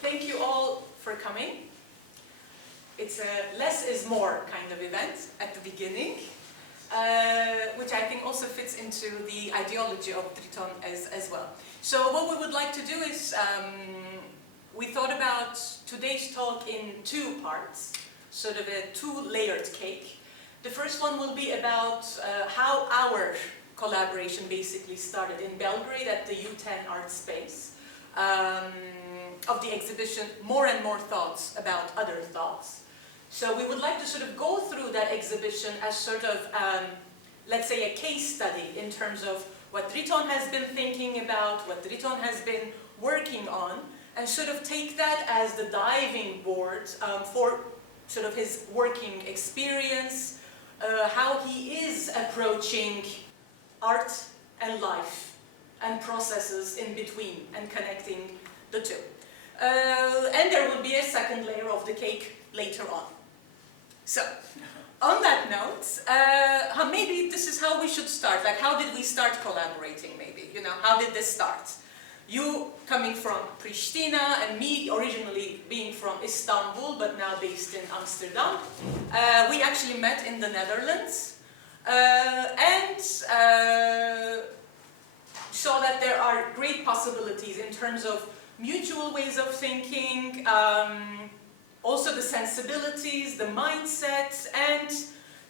Thank you all for coming. It's a less is more kind of event at the beginning, which I think also fits into the ideology of Driton as well. So what we would like to do is, we thought about today's talk in two parts, sort of a two-layered cake. The first one will be about how our collaboration basically started in Belgrade at the U10 Art Space, of the exhibition More and More Thoughts About Other Thoughts. So we would like to sort of go through that exhibition as sort of, let's say, a case study in terms of what Driton has been thinking about, what Driton has been working on, and sort of take that as the diving board for sort of his working experience, how he is approaching art and life and processes in between and connecting the two. And there will be a second layer of the cake later on. So, on that note, maybe this is how we should start. Like, how did we start collaborating, maybe? You know, how did this start? You coming from Pristina and me originally being from Istanbul, but now based in Amsterdam. We actually met in the Netherlands and saw that there are great possibilities in terms of mutual ways of thinking, also the sensibilities, the mindsets, and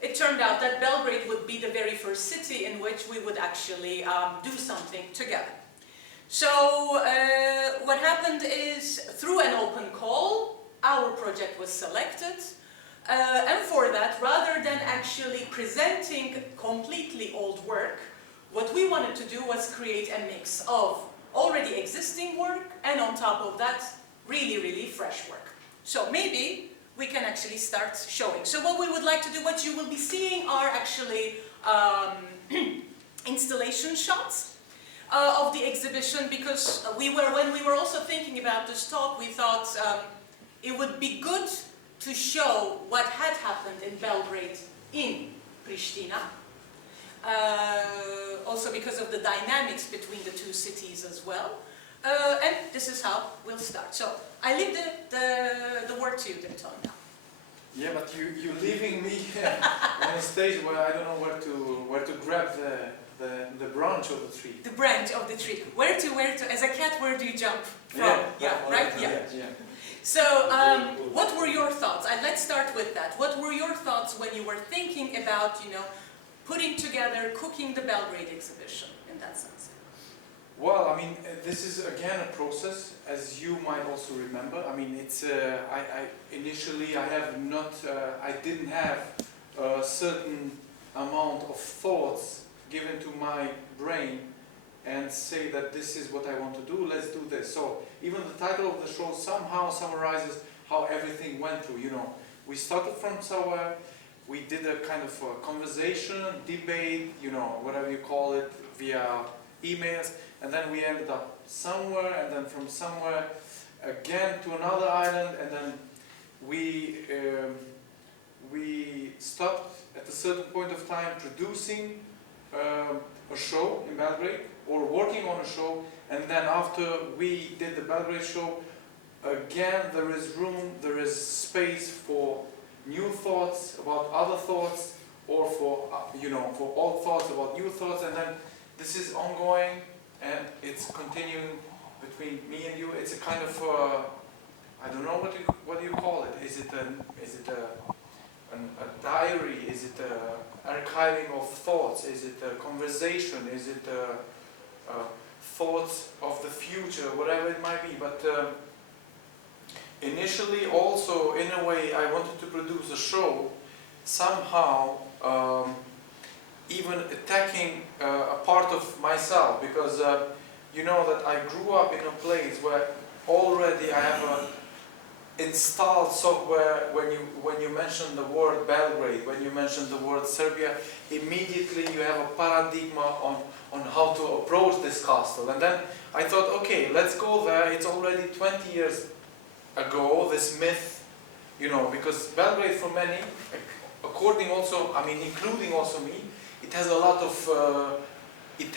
it turned out that Belgrade would be the very first city in which we would actually do something together. So what happened is, through an open call, our project was selected, and for that, rather than actually presenting completely old work, what we wanted to do was create a mix of already existing work, and on top of that, really, really fresh work. So maybe we can actually start showing. So what we would like to do, what you will be seeing are actually installation shots of the exhibition, because when we were also thinking about this talk, we thought it would be good to show what had happened in Belgrade in Pristina. Also because of the dynamics between the two cities as well. And this is how we'll start. So I leave the word to you, Driton, now. Yeah, but you're leaving me on a stage where I don't know where to grab the branch of the tree. The branch of the tree. Where to? As a cat, where do you jump from? Yeah, right? Yeah. So, what were your thoughts? Let's start with that. What were your thoughts when you were thinking about, you know, putting together, cooking the Belgrade exhibition in that sense? Well, I mean, this is again a process, as you might also remember. I mean, it's initially I didn't have a certain amount of thoughts given to my brain and say that this is what I want to do, let's do this. So even the title of the show somehow summarizes how everything went through. You know, we started from somewhere, we did a kind of a conversation, debate, you know, whatever you call it, via emails, and then we ended up somewhere, and then from somewhere again to another island, and then we stopped at a certain point of time producing a show in Belgrade, or working on a show, and then after we did the Belgrade show, again there is room, there is space for new thoughts about other thoughts, or for for old thoughts about new thoughts, and then this is ongoing and it's continuing between me and you. It's a kind of I don't know what do you call it? Is it a diary? Is it a archiving of thoughts? Is it a conversation? Is it thoughts of the future? Whatever it might be, but. Initially, also, in a way, I wanted to produce a show, somehow even attacking a part of myself, because you know that I grew up in a place where already I have a installed software. When you mention the word Belgrade, when you mention the word Serbia, immediately you have a paradigm on how to approach this castle. And then I thought, okay, let's go there. It's already 20 years ago, this myth, you know, because Belgrade for many, according also, I mean, including also me, it has a lot of, it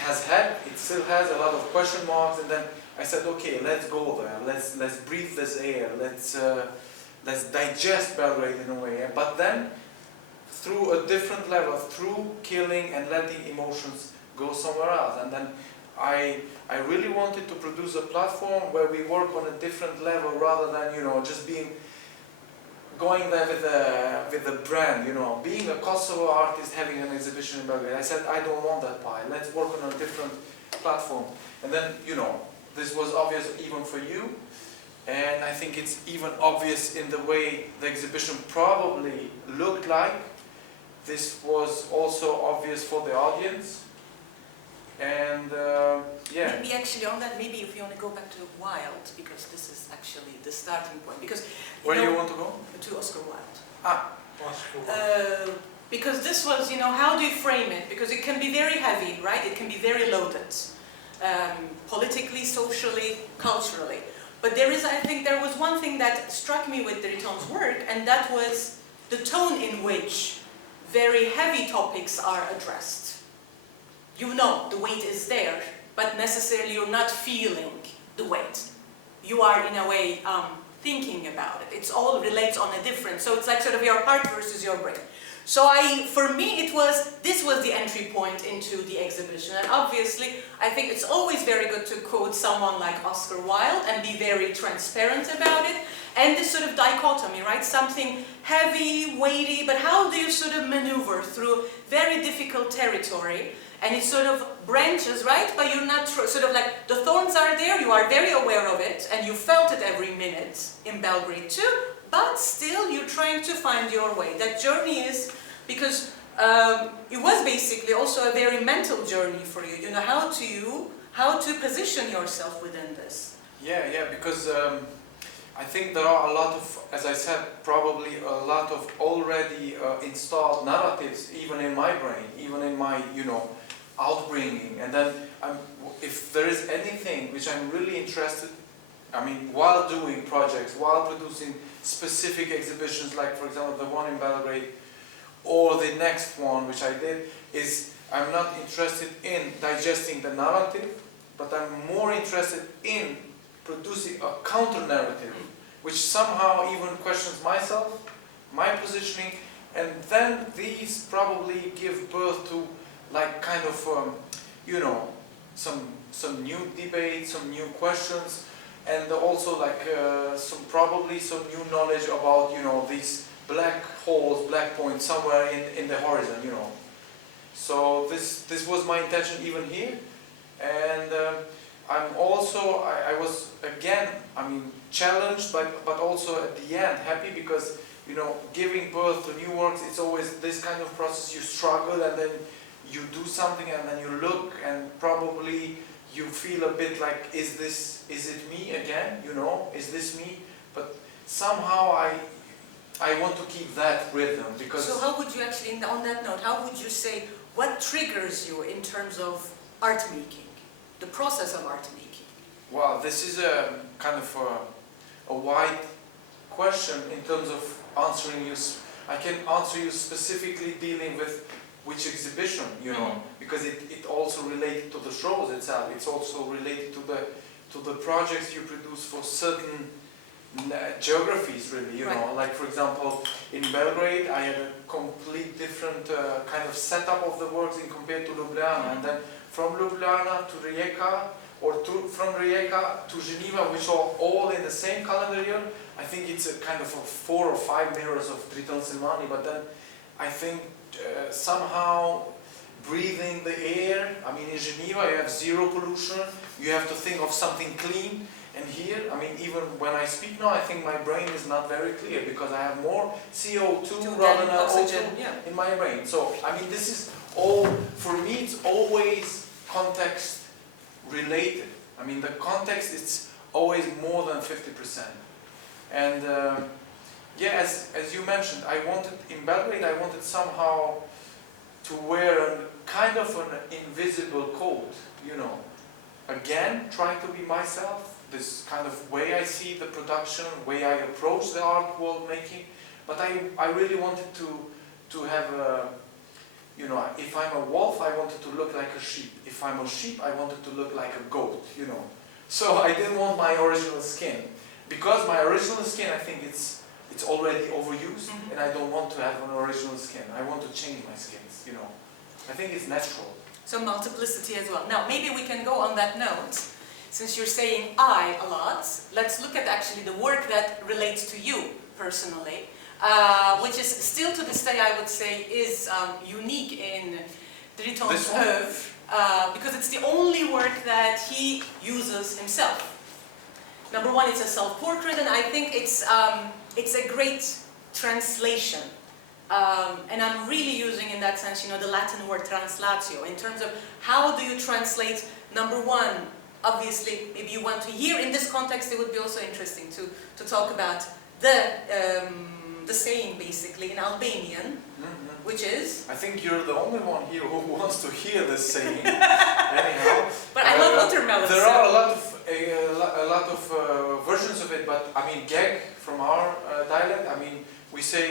still has a lot of question marks, and then I said, okay, let's go there, let's breathe this air, let's digest Belgrade in a way. But then, through a different level, through killing and letting emotions go somewhere else. And then I really wanted to produce a platform where we work on a different level rather than, you know, just going there with a brand, you know, being a Kosovo artist having an exhibition in Belgrade. I said, I don't want that pie, let's work on a different platform. And then, you know, this was obvious even for you, and I think it's even obvious in the way the exhibition probably looked like. This was also obvious for the audience, and yeah. Maybe actually on that, maybe if you want to go back to Wilde, because this is actually the starting point. Because where do you want to go? To Oscar Wilde. Ah, Oscar Wilde. Because this was, you know, how do you frame it? Because it can be very heavy, right? It can be very loaded, politically, socially, culturally. But there is, I think, there was one thing that struck me with Driton's work, and that was the tone in which very heavy topics are addressed. You know, the weight is there, but necessarily you're not feeling the weight. You are, in a way, thinking about it. It's all relates on a different, so it's like sort of your heart versus your brain. So for me, this was the entry point into the exhibition. And obviously, I think it's always very good to quote someone like Oscar Wilde and be very transparent about it. And this sort of dichotomy, right? Something heavy, weighty, but how do you sort of maneuver through very difficult territory? And it sort of branches, right? But you're not sort of like, the thorns are there, you are very aware of it, and you felt it every minute in Belgrade too, but still you're trying to find your way. That journey is, because it was basically also a very mental journey for you, you know, how to position yourself within this. Yeah, because I think there are a lot of, as I said, probably a lot of already installed narratives, even in my brain, even in my, you know, outbringing. And then if there is anything which I'm really interested, I mean, while doing projects, while producing specific exhibitions, like for example the one in Belgrade, or the next one which I did, is I'm not interested in digesting the narrative, but I'm more interested in producing a counter-narrative, which somehow even questions myself, my positioning, and then these probably give birth to like kind of, you know, some new debates, some new questions, and also like probably some new knowledge about, you know, these black holes, black points somewhere in the horizon, you know. So this was my intention even here, and I'm also, I was again, I mean, challenged, but also at the end happy, because, you know, giving birth to new works, it's always this kind of process. You struggle, and then you do something, and then you look, and probably you feel a bit like, is it me again, you know, is this me? But somehow I want to keep that rhythm, because... So how would you actually, on that note, how would you say, what triggers you in terms of art making, the process of art making? Well, this is a kind of a wide question in terms of answering you. I can answer you specifically dealing with which exhibition, you know, because it also related to the shows itself. It's also related to the projects you produce for certain geographies, really, you know. Like for example, in Belgrade, I had a complete different kind of setup of the works in compared to Ljubljana, and then from Ljubljana to Rijeka, or from Rijeka to Geneva, which are all in the same calendar year. I think it's a kind of 4 or 5 mirrors of Driton Selmani, but then I think somehow breathing the air, I mean in Geneva you have zero pollution, you have to think of something clean, and here, I mean, even when I speak now, I think my brain is not very clear, because I have more CO2 rather than oxygen in my brain. So, I mean, this is all, for me it's always context related. I mean, the context is always more than 50%. And yeah, as you mentioned, I wanted, in Belgrade, I wanted somehow to wear a kind of an invisible coat, you know. Again, trying to be myself, this kind of way I see the production, way I approach the art world making. But I really wanted to have a, you know, if I'm a wolf, I wanted to look like a sheep. If I'm a sheep, I wanted to look like a goat, you know. So I didn't want my original skin. Because my original skin, I think it's already overused, and I don't want to have an original skin. I want to change my skins, you know. I think it's natural. So multiplicity as well. Now, maybe we can go on that note. Since you're saying I a lot, let's look at actually the work that relates to you personally, which is still to this day, I would say, is unique in Driton's oeuvre, because it's the only work that he uses himself. Number one, it's a self-portrait, and I think it's a great translation. And I'm really using in that sense, you know, the Latin word translatio, in terms of how do you translate, number one, obviously, maybe you want to hear in this context, it would be also interesting to talk about the saying basically in Albanian, which is? I think you're the only one here who wants to hear this saying. Anyhow, but I love watermelons. There are a lot of versions of it, but I mean, gag from our dialect. I mean, we say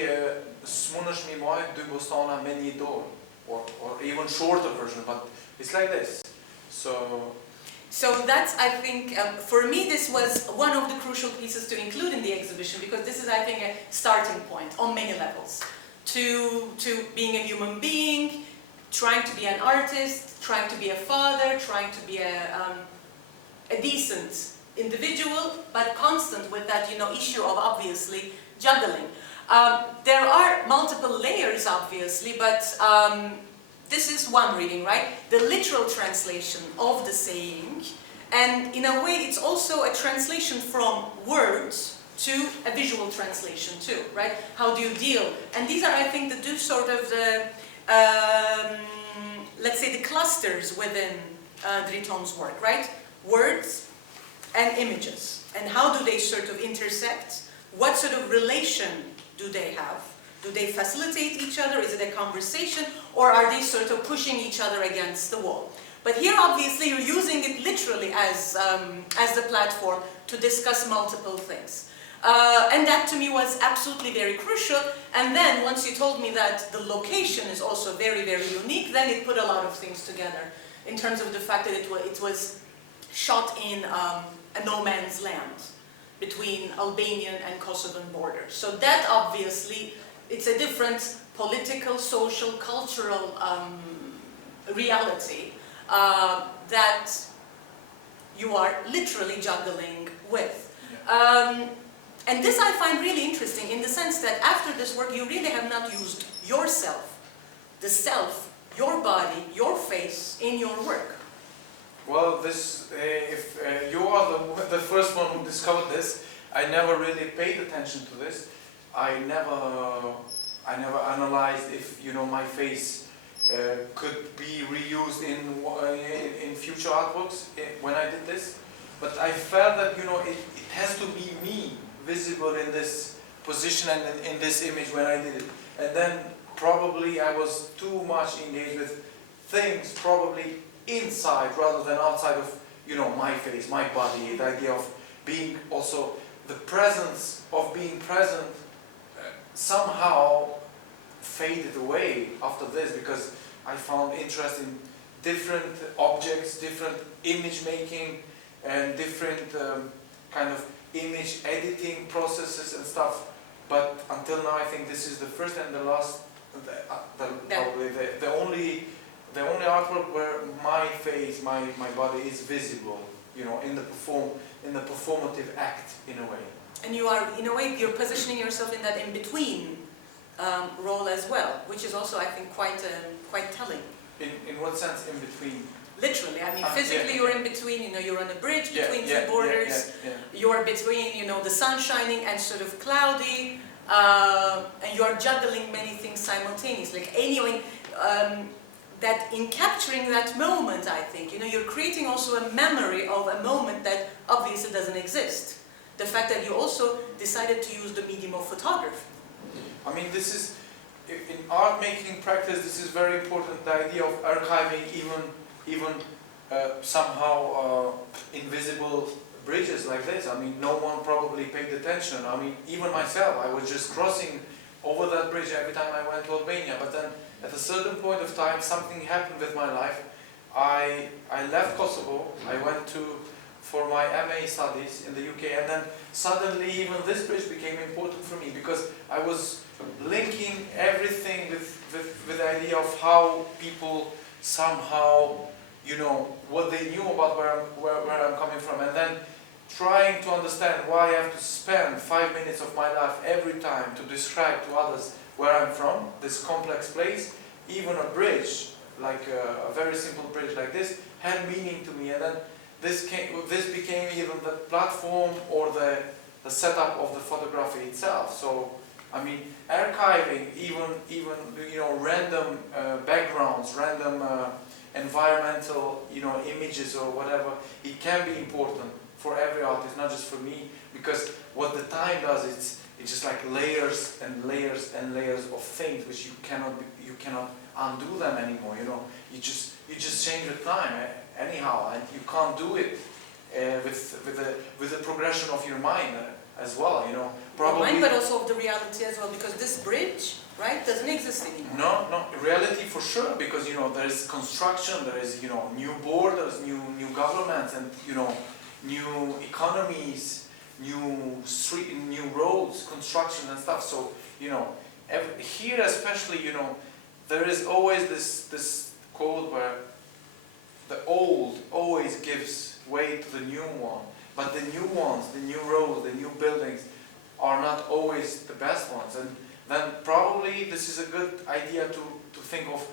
"smunesh mi moj dy bostana me një dorë," or even shorter version, but it's like this. So that's, I think, for me this was one of the crucial pieces to include in the exhibition, because this is, I think, a starting point on many levels. To being a human being, trying to be an artist, trying to be a father, trying to be a decent individual, but constant with that, you know, issue of obviously juggling. There are multiple layers, obviously, but this is one reading, right? The literal translation of the saying, and in a way it's also a translation from words to a visual translation too, right? How do you deal? And these are, I think, the two sort of the, let's say, the clusters within Driton's work, right? Words and images. And how do they sort of intersect? What sort of relation do they have? Do they facilitate each other? Is it a conversation? Or are they sort of pushing each other against the wall? But here, obviously, you're using it literally as the platform to discuss multiple things. And that, to me, was absolutely very crucial. And then, once you told me that the location is also very, very unique, then it put a lot of things together in terms of the fact that it was shot in a no man's land between Albanian and Kosovan borders. So that, obviously, it's a different political, social, cultural reality that you are literally juggling with. And this I find really interesting in the sense that after this work you really have not used yourself, the self, your body, your face in your work. Well, this, if you are the first one who discovered this, I never really paid attention to this. I never analyzed if, you know, my face could be reused in future artworks when I did this. But I felt that, you know, it has to be me visible in this position and in this image when I did it. And then probably I was too much engaged with things probably inside rather than outside of, you know, my face, my body, the idea of being also the presence of being present somehow faded away after this, because I found interest in different objects, different image making, and different kind of image editing processes and stuff. But until now, I think this is the first and the last, probably the only artwork where my face, my body is visible, you know, in the performative act in a way. And you are, in a way, you're positioning yourself in that in-between role as well, which is also, I think, quite telling. In what sense, in between? Literally, I mean, physically you're in between, you know, you're on a bridge between two borders, you're between, you know, the sun shining and sort of cloudy, and you're juggling many things simultaneously. Like anyway, that in capturing that moment, I think, you know, you're creating also a memory of a moment that obviously doesn't exist. The fact that you also decided to use the medium of photography. I mean, this is, in art making practice, this is very important, the idea of archiving even somehow invisible bridges like this. I mean, no one probably paid attention. I mean, even myself, I was just crossing over that bridge every time I went to Albania. But then, at a certain point of time, something happened with my life. I left Kosovo. I went to for my MA studies in the UK, and then suddenly even this bridge became important for me because I was linking everything with the idea of how people somehow, you know, what they knew about where I'm coming from, and then trying to understand why I have to spend 5 minutes of my life every time to describe to others where I'm from, this complex place. Even a bridge, like a very simple bridge like this, had meaning to me, and then this became even the platform or the setup of the photography itself. So, I mean, archiving even you know, random backgrounds, random environmental, you know, images or whatever, it can be important for every artist, not just for me, because what the time does, it's just like layers and layers and layers of things which you cannot undo them anymore. You know, you just change with time anyhow, and you can't do it with the progression of your mind as well. You know, probably. Mind, but also of the reality as well, because this bridge, right, doesn't exist anymore. No, reality for sure, because you know there is construction, there is, you know, new borders, new governments, and you know, new economies, new roads, construction and stuff. So you know, here especially, you know, there is always this quote where the old always gives way to the new one, but the new ones, the new roads, the new buildings are not always the best ones. And then probably this is a good idea to think of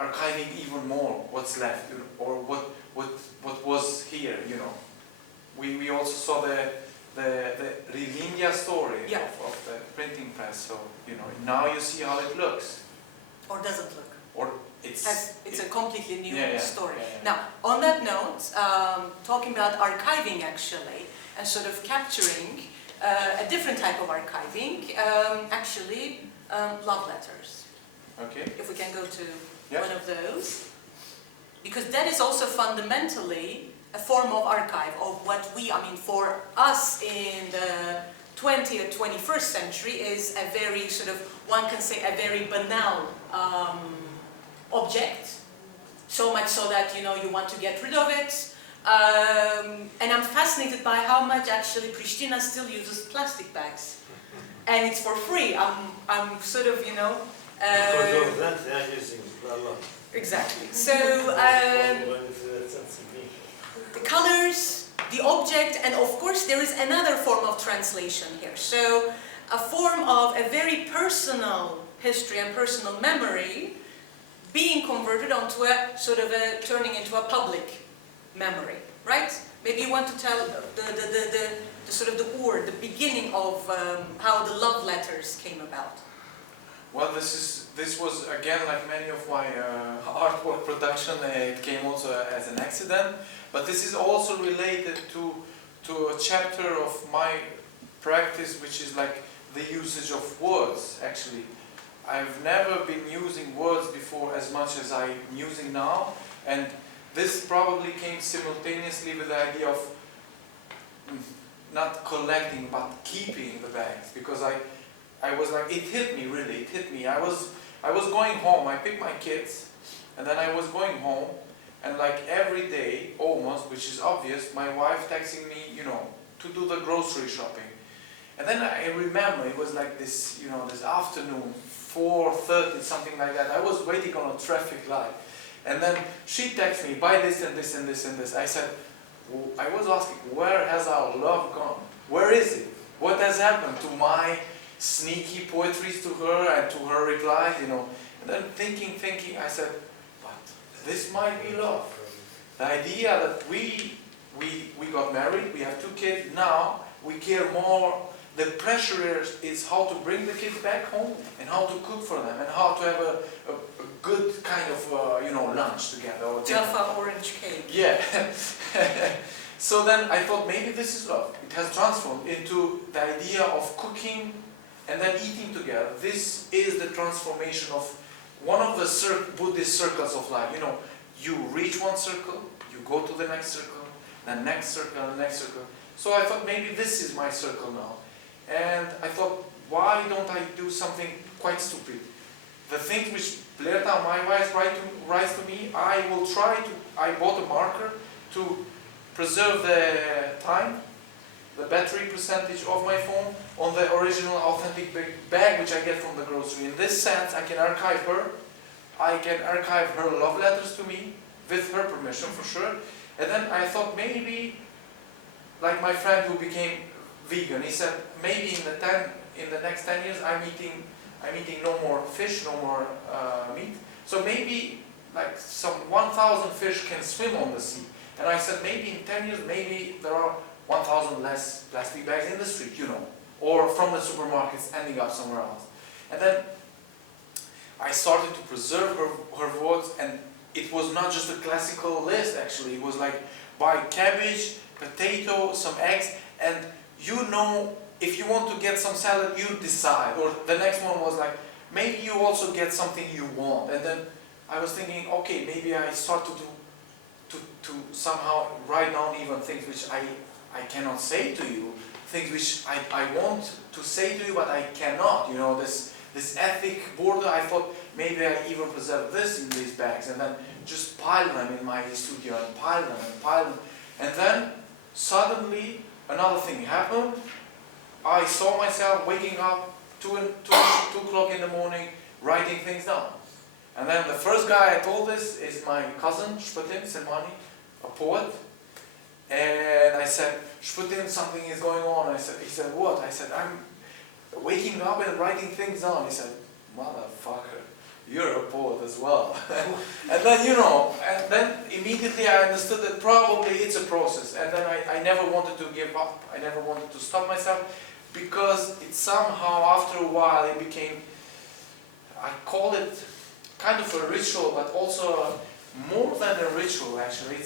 archiving even more what's left, or what was here. You know, we also saw the Rilindia story, yeah, of the printing press. So you know, now you see how it looks, or doesn't look, or it's a completely new story. Yeah. Now, on that note, talking about archiving actually, and sort of capturing a different type of archiving, actually love letters. Okay. If we can go to one of those, because that is also fundamentally a form of archive of what for us in the 20th, 21st century is a very sort of, one can say, a very banal object, so much so that, you know, you want to get rid of it. And I'm fascinated by how much actually Pristina still uses plastic bags, and it's for free. I'm sort of, you know. Because of that, they are using a lot. Exactly. So the colors, the object, and of course there is another form of translation here. So a form of a very personal history and personal memory being converted onto a sort of turning into a public memory, right? Maybe you want to tell the sort of the beginning of how the love letters came about. Well, this was again, like many of my artwork production, it came also as an accident, but this is also related to a chapter of my practice, which is like the usage of words. Actually, I've never been using words before as much as I'm using now, and this probably came simultaneously with the idea of not collecting but keeping the bags, because I was like, it hit me really, it hit me. I was going home, I picked my kids, and then I was going home, and like every day almost, which is obvious, my wife texting me, you know, to do the grocery shopping. And then I remember it was like this, you know, this afternoon, 4:30, something like that. I was waiting on a traffic light, and then she texted me, buy this and this and this and this. I said, I was asking, where has our love gone? Where is it? What has happened to my sneaky poetries to her and to her replies, you know? And then thinking, I said, but this might be love. The idea that we got married, we have 2 kids, now we care more. The pressure is how to bring the kids back home and how to cook for them and how to have a good kind of, you know, lunch together. Or Jaffa orange cake. Yeah. So then I thought maybe this is love. It has transformed into the idea of cooking and then eating together. This is the transformation of one of the Buddhist circles of life. You know, you reach one circle, you go to the next circle, the next circle, the next circle. So I thought maybe this is my circle now. And I thought, why don't I do something quite stupid? The things which Blerta, my wife, writes to me, I bought a marker to preserve the time, the battery percentage of my phone on the original authentic bag which I get from the grocery. In this sense, I can archive her. I can archive her love letters to me with her permission for sure. And then I thought maybe, like my friend who became vegan, he said maybe in the next 10 years I'm eating no more fish, no more meat. So maybe like some 1,000 fish can swim on the sea. And I said maybe in 10 years, maybe there are 1,000 less plastic bags in the street, you know, or from the supermarkets ending up somewhere else. And then I started to preserve her words, and it was not just a classical list actually. It was like buy cabbage, potato, some eggs, and you know, if you want to get some salad, you decide. Or the next one was like, maybe you also get something you want. And then I was thinking, okay, maybe I start to somehow write down even things which I cannot say to you, things which I want to say to you, but I cannot. You know, this ethic border, I thought maybe I even preserve this in these bags, and then just pile them in my studio, and pile them and pile them. And then suddenly another thing happened. I saw myself waking up 2 o'clock in the morning, writing things down. And then the first guy I told this is my cousin, Driton Selmani, a poet. And I said, Driton, something is going on. He said, what? I said, I'm waking up and writing things down. He said, motherfucker, you're a poet as well. And then, you know, and then immediately I understood that probably it's a process. And then I never wanted to give up. I never wanted to stop myself, because it somehow, after a while, it became, I call it kind of a ritual, but also more than a ritual actually.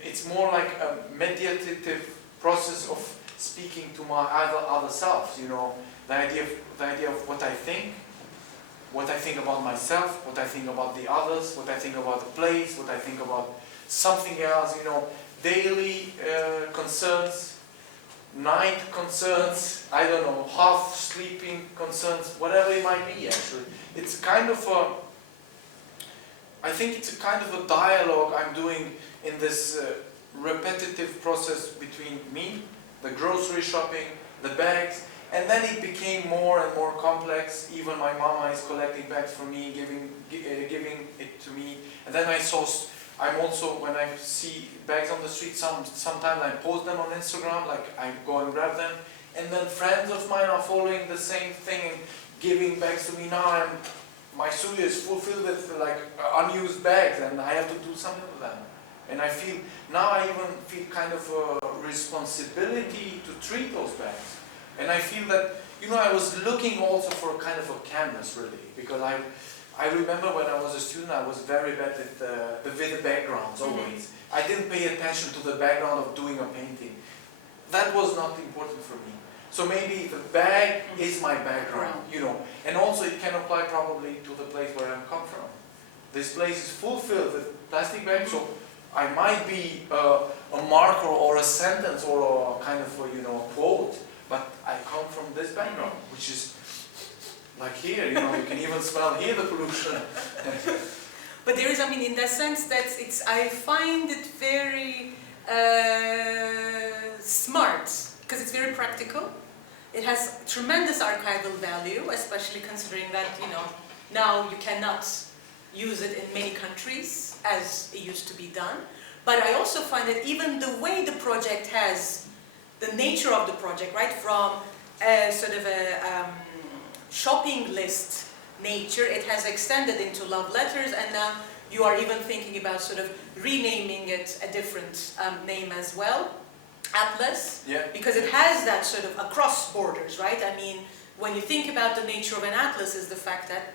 It's more like a meditative process of speaking to my other selves, you know, the idea of what I think about myself, what I think about the others, what I think about the place, what I think about something else, you know, daily concerns, night concerns, I don't know, half sleeping concerns, whatever it might be actually. It's kind of I think it's a kind of a dialogue I'm doing in this repetitive process between me, the grocery shopping, the bags, and then it became more and more complex. Even my mama is collecting bags for me, giving it to me. And then I'm also, when I see bags on the street, sometimes I post them on Instagram, like I go and grab them. And then friends of mine are following the same thing and giving bags to me. Now my studio is fulfilled with like unused bags, and I have to do something with them. And I even feel kind of a responsibility to treat those bags. And I feel that, you know, I was looking also for kind of a canvas really, because I remember when I was a student, I was very bad with the backgrounds always. I didn't pay attention to the background of doing a painting. That was not important for me. So maybe the bag is my background, you know, and also it can apply probably to the place where I come from. This place is fulfilled with plastic bags, so I might be a marker or a sentence or a kind of a, you know, quote, but I come from this background, which is like here, you know, you can even smell here the pollution. But there is, I mean, in that sense, I find it very smart, because it's very practical. It has tremendous archival value, especially considering that, you know, now you cannot use it in many countries as it used to be done. But I also find that even the way the project has, the nature of the project, right, from a sort of a shopping list nature, it has extended into love letters, and now you are even thinking about sort of renaming it a different name as well. Atlas, yeah, because it has that sort of across borders, right? I mean, when you think about the nature of an atlas, is the fact that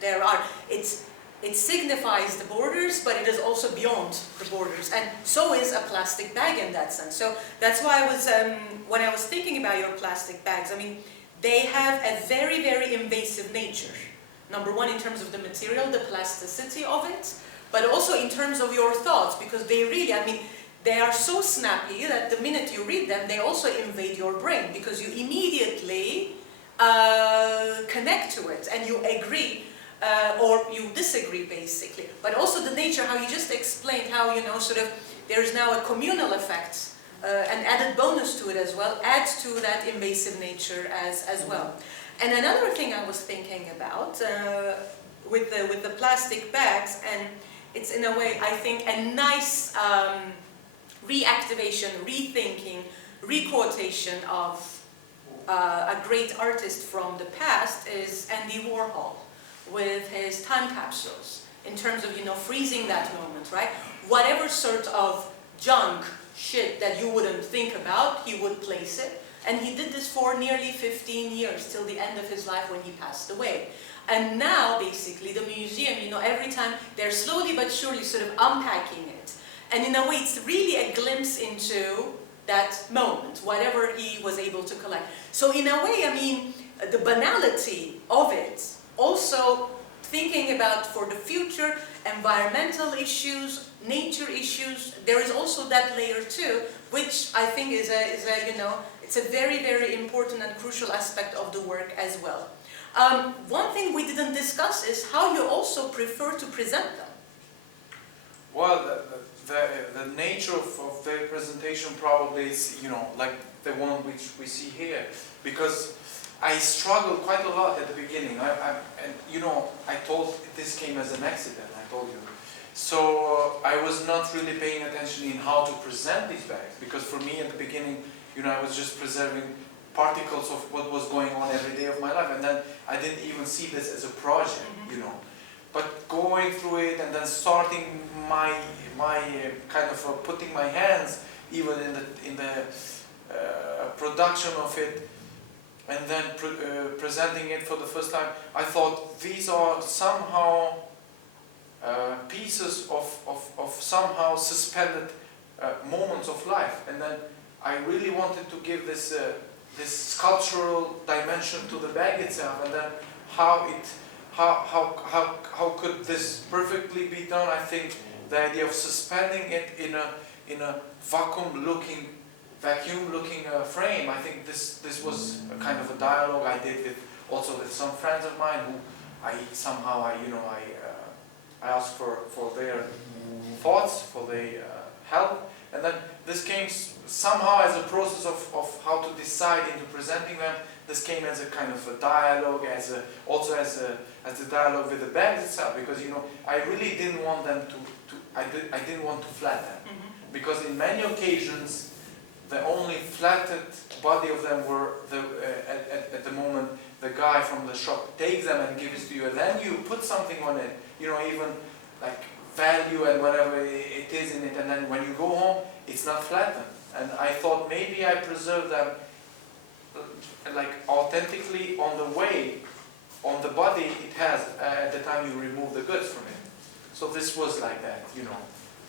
it signifies the borders, but it is also beyond the borders, and so is a plastic bag in that sense. So that's why I was, when I was thinking about your plastic bags, I mean, they have a very, very invasive nature. Number one, in terms of the material, the plasticity of it, but also in terms of your thoughts, because they really, I mean, they are so snappy that the minute you read them, they also invade your brain, because you immediately connect to it and you agree or you disagree basically. But also the nature, how you just explained how, you know, sort of there is now a communal effect an added bonus to it as well, adds to that invasive nature as well. And another thing I was thinking about with the plastic bags, and it's in a way, I think, a nice reactivation, rethinking, requotation of a great artist from the past is Andy Warhol with his time capsules, in terms of, you know, freezing that moment, right? Whatever sort of junk, shit that you wouldn't think about, he would place it. And he did this for nearly 15 years, till the end of his life when he passed away. And now, basically, the museum, you know, every time they're slowly but surely sort of unpacking it. And in a way, it's really a glimpse into that moment, whatever he was able to collect. So in a way, I mean, the banality of it, also thinking about for the future, environmental issues, nature issues, there is also that layer too, which I think is a you know, it's a very, very important and crucial aspect of the work as well. One thing we didn't discuss is how you also prefer to present them. Well, the nature of their presentation probably is, you know, like the one which we see here, because I struggled quite a lot at the beginning. And you know, I told this came as an accident, I told you. So I was not really paying attention in how to present these bags, because for me at the beginning, you know, I was just preserving particles of what was going on every day of my life, and then I didn't even see this as a project, you know. But going through it and then starting my kind of putting my hands even in the production of it, and then presenting it for the first time, I thought these are somehow pieces of somehow suspended moments of life, and then I really wanted to give this this sculptural dimension to the bag itself, and then how could this perfectly be done? I think the idea of suspending it in a vacuum-looking frame. I think this was a kind of a dialogue I did also with some friends of mine who I asked for their thoughts, for their help, and then this came somehow as a process of how to decide into presenting them. This came as a kind of a dialogue, also as a dialogue with the bags itself, because you know I really didn't want them I didn't want to flatten them, because in many occasions the only flattened body of them were at the moment the guy from the shop takes them and gives it to you, and then you put something on it, you know, even like value and whatever it is in it, and then when you go home it's not flattened. And I thought maybe I preserve them like authentically on the way, on the body it has at the time you remove the goods from it. So this was like that, you know.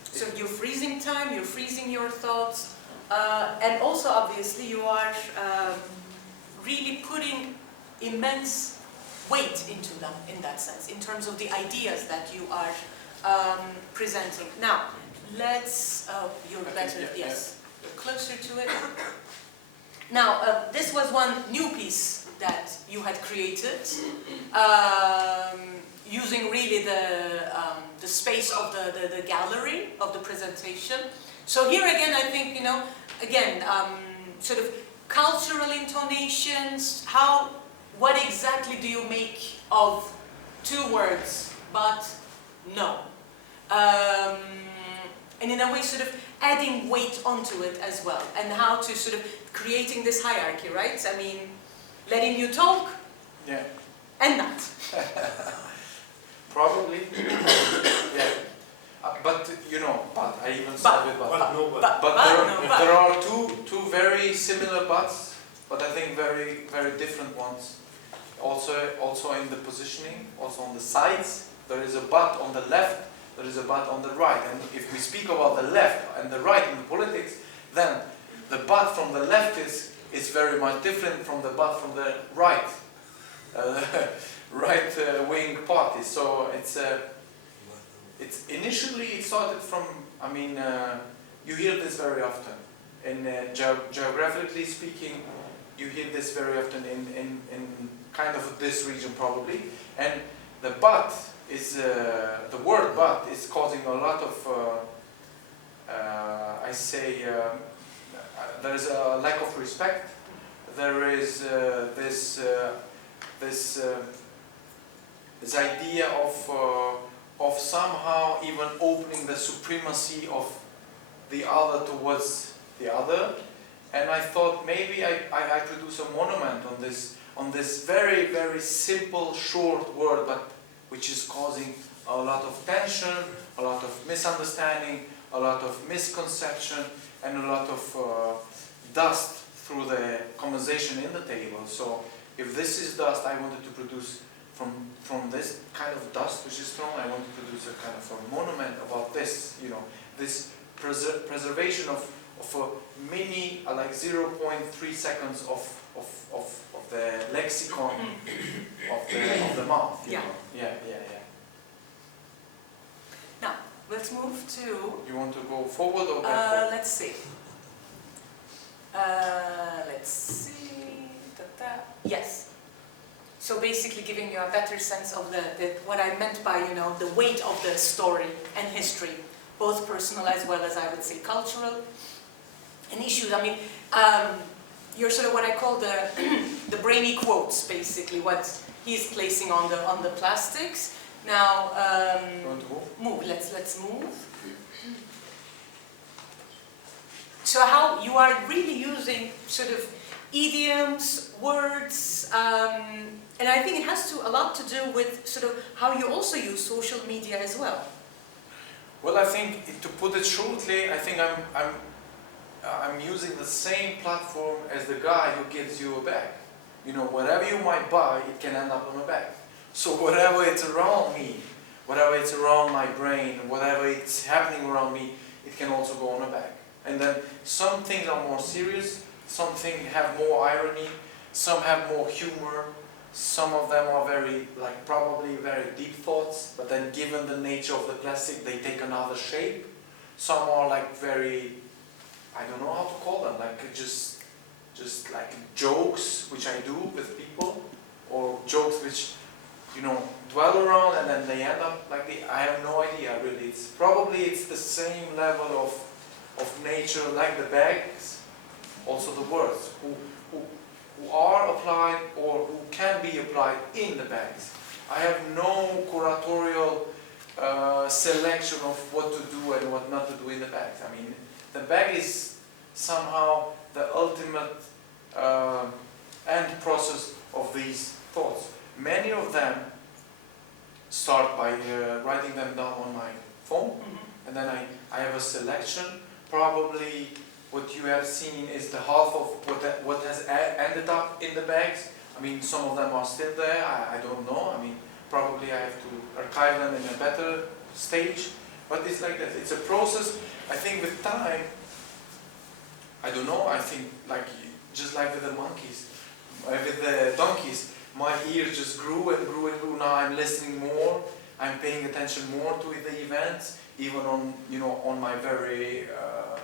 So you're freezing time, you're freezing your thoughts, and also obviously you are really putting immense weight into them in that sense, in terms of the ideas that you are presenting. Now, let's, you're better, yes, closer to it. Now, this was one new piece that you had created, using really the space of the gallery, of the presentation. So here again, I think, you know, again, sort of cultural intonations, what exactly do you make of two words, but no? And in a way, sort of adding weight onto it as well, and how to sort of creating this hierarchy, right? I mean, letting you talk, yeah, and not. Probably, yeah. But you know, I even said it, but there are two very similar buts, but I think very, very different ones. Also in the positioning, also on the sides, there is a butt on the left, there is a butt on the right. And if we speak about the left and the right in the politics, then the butt from the left is very much different from the butt from the right, wing party. So it's initially it started from, I mean, you hear this very often. In geographically speaking, you hear this very often in kind of this region probably. And the but is, the word but is causing a lot of, I say, there is a lack of respect. There is this idea of somehow even opening the supremacy of the other towards the other. And I thought maybe I produce a monument on this very, very simple, short word, but which is causing a lot of tension, a lot of misunderstanding, a lot of misconception, and a lot of dust through the conversation in the table. So if this is dust, I wanted to produce from this kind of dust which is thrown, I want to produce a kind of a monument about this, you know, this preservation of a mini, like 0.3 seconds of the lexicon of the mouth. You Yeah. know? Yeah. Now, let's move to... You want to go forward or backward? let's see. Let's see. Yes. So basically giving you a better sense of what I meant by, you know, the weight of the story and history, both personal as well as, I would say, cultural, and issues. I mean, you're sort of what I call the brainy quotes, basically, what he's placing on the plastics. Now, You want to move? move. Let's move. So how you are really using sort of idioms, words, and I think it has a lot to do with sort of how you also use social media as well. Well, I think, to put it shortly, I think I'm using the same platform as the guy who gives you a bag. You know, whatever you might buy, it can end up on a bag. So whatever it's around me, whatever it's around my brain, whatever it's happening around me, it can also go on a bag. And then some things are more serious, some things have more irony, some have more humor, some of them are probably very deep thoughts, but then given the nature of the plastic, they take another shape. Some are like very, I don't know how to call them, like just like jokes which I do with people, or jokes which, you know, dwell around and then they end up like I have no idea really. It's the same level of nature like the bags, also the words who are applied or who can be applied in the bags. I have no curatorial selection of what to do and what not to do in the bags. I mean, the bag is somehow the ultimate end process of these thoughts. Many of them start by writing them down on my phone, and then I have a selection. Probably what you have seen is the half of what has ended up in the bags. I mean, some of them are still there, I don't know. I mean, probably I have to archive them in a better stage. But it's like that. It's a process. I think with time, I don't know, I think just like with the monkeys, with the donkeys, my ears just grew and grew and grew. Now I'm listening more, I'm paying attention more to the events, even on my very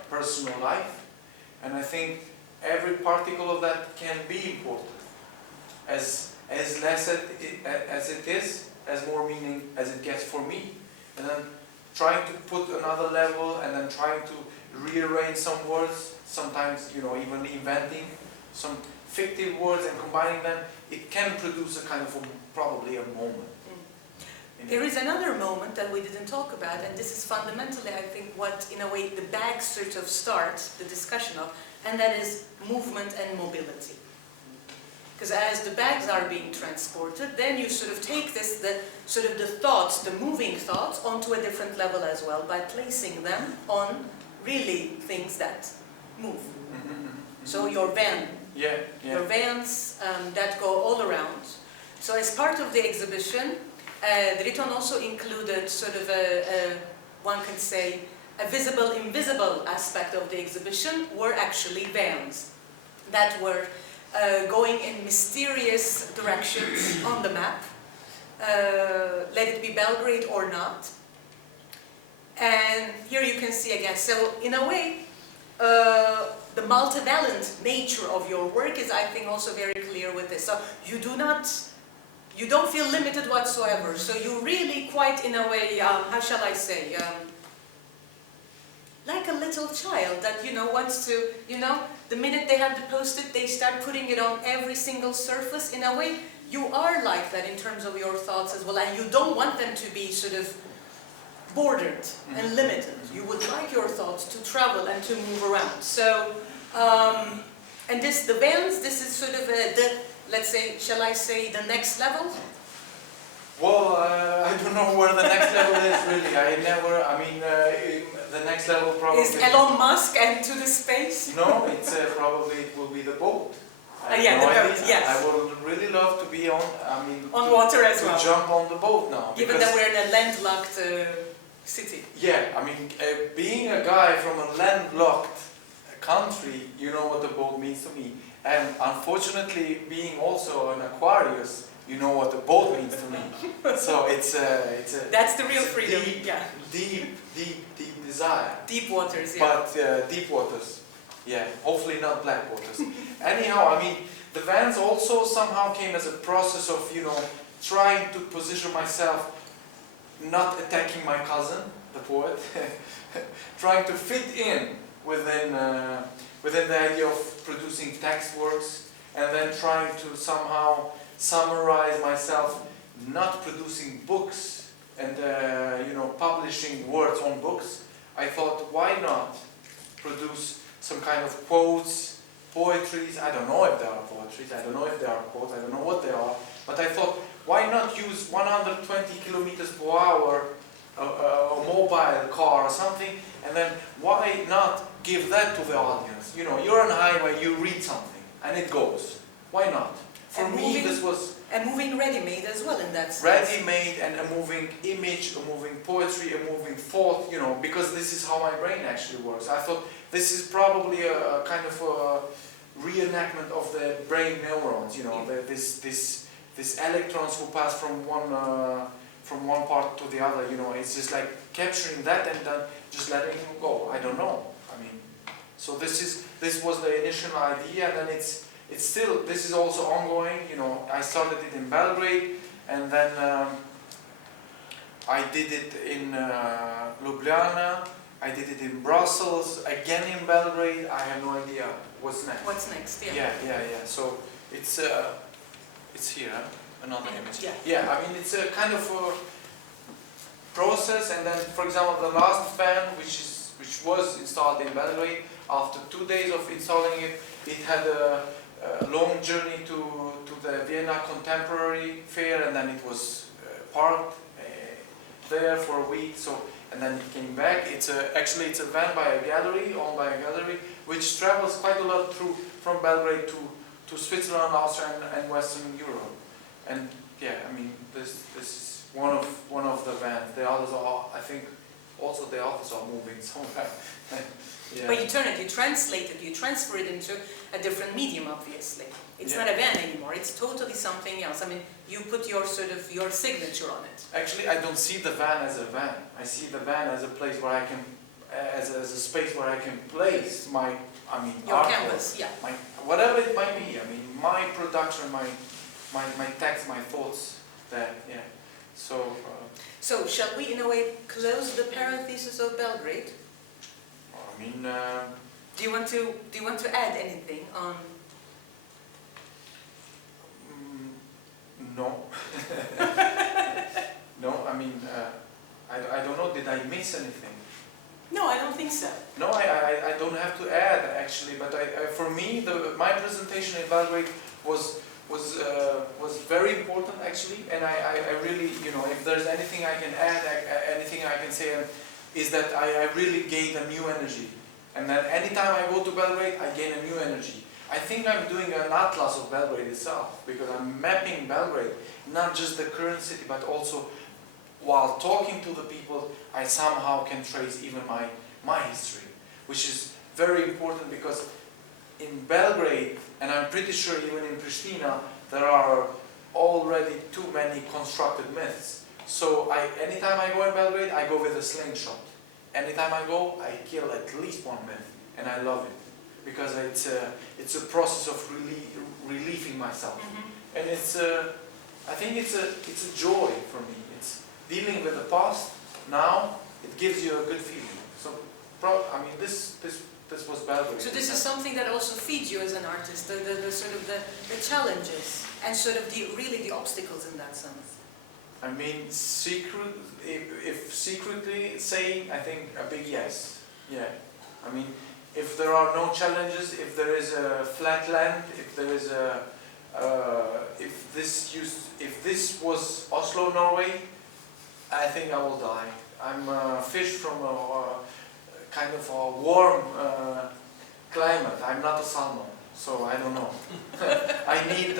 personal life. And I think every particle of that can be important. As less as it is, as more meaning as it gets for me. And then trying to put another level and then trying to rearrange some words, sometimes, even inventing some fictive words and combining them, it can produce a kind of probably a moment. There is another moment that we didn't talk about, and this is fundamentally, I think, what, in a way, the bag sort of starts the discussion of, and that is movement and mobility. Because as the bags are being transported, then you sort of take the thoughts, the moving thoughts, onto a different level as well, by placing them on really things that move. So your van, your vans that go all around. So as part of the exhibition, Driton also included sort of one can say, a visible-invisible aspect of the exhibition were actually vans that were going in mysterious directions on the map, let it be Belgrade or not. And here you can see again, so in a way, the multivalent nature of your work is, I think, also very clear with this. So you don't feel limited whatsoever. So you really quite, in a way, how shall I say, like a little child that, wants to, the minute they have the post-it, they start putting it on every single surface. In a way, you are like that in terms of your thoughts as well, and you don't want them to be sort of bordered and limited. You would like your thoughts to travel and to move around. So, and the vans, this is sort of let's say, shall I say, the next level? Well, I don't know where the next level is really. The next level probably... Is Elon Musk and to the space? No, it's probably it will be the boat. Yeah, the boat, yes. I would really love to be on water as well. To jump on the boat now. Given that we're in a landlocked city. Yeah, being a guy from a landlocked country, you know what the boat means to me. And unfortunately, being also an Aquarius, you know what the boat means to me. So it's a that's the real freedom. Deep desire. Deep waters, yeah. But deep waters, yeah. Hopefully not black waters. Anyhow, the vans also somehow came as a process of, trying to position myself, not attacking my cousin, the poet, trying to fit in within the idea of producing text works, and then trying to somehow summarize myself, not producing books and publishing words on books. I thought, why not produce some kind of quotes, poetries? I don't know if there are poetries, I don't know if there are quotes, I don't know what they are, but I thought, why not use 120 kilometers per hour a mobile car or something, and then why not give that to the audience? You're on a highway, you read something, and it goes. Why not? For me, this was... And moving ready-made as well in that sense. Ready-made and a moving image, a moving poetry, a moving thought, because this is how my brain actually works. I thought this is probably a kind of a reenactment of the brain neurons, this electrons who pass from one part to the other, it's just like capturing that and then just letting it go. I don't know. So this was the initial idea, and then it's still, this is also ongoing. I started it in Belgrade, and then I did it in Ljubljana, I did it in Brussels, again in Belgrade. I have no idea what's next. What's next? Yeah. Yeah. So it's here, another image. Yeah. It's a kind of a process, and then, for example, the last fan, which was installed in Belgrade, after 2 days of installing it, it had a long journey to the Vienna Contemporary Fair, and then it was parked there for a week. And then it came back. Actually it's a van owned by a gallery, which travels quite a lot from Belgrade to Switzerland, Austria, and Western Europe. And this is one of the vans. The others are, I think, also the others are moving somewhere. Yeah. But you turn it, you translate it, you transfer it into a different medium, obviously. It's not a van anymore, it's totally something else. You put your signature on it. Actually, I don't see the van as a van. I see the van as a place where I can, as a space where I can place my, your art canvas, work, whatever it might be. My production, my text, my thoughts, So shall we, in a way, close the parenthesis of Belgrade? Do you want to add anything on? No. No. I don't know. Did I miss anything? No, I don't think so. No, I don't have to add actually. But for me, my presentation in Belgrade was very important actually, and I really, if there's anything I can add, anything I can say, is that I really gained a new energy. And then anytime I go to Belgrade, I gain a new energy. I think I'm doing an atlas of Belgrade itself, because I'm mapping Belgrade, not just the current city, but also while talking to the people, I somehow can trace even my history, which is very important, because in Belgrade, and I'm pretty sure even in Pristina, there are already too many constructed myths. So anytime I go in Belgrade, I go with a slingshot. Anytime I go, I kill at least one myth, and I love it, because it's a process of relieving myself, and I think it's a joy for me. It's dealing with the past. Now it gives you a good feeling. So I mean, this was Belgrade. So this is something that also feeds you as an artist, the sort of the challenges and sort of really the obstacles in that sense. I mean, if secretly saying, I think a big yes. Yeah. I mean, if there are no challenges, if there is a flat land, if there is a if this was Oslo, Norway, I think I will die. I'm a fish from a kind of a warm climate. I'm not a salmon, so I don't know. I need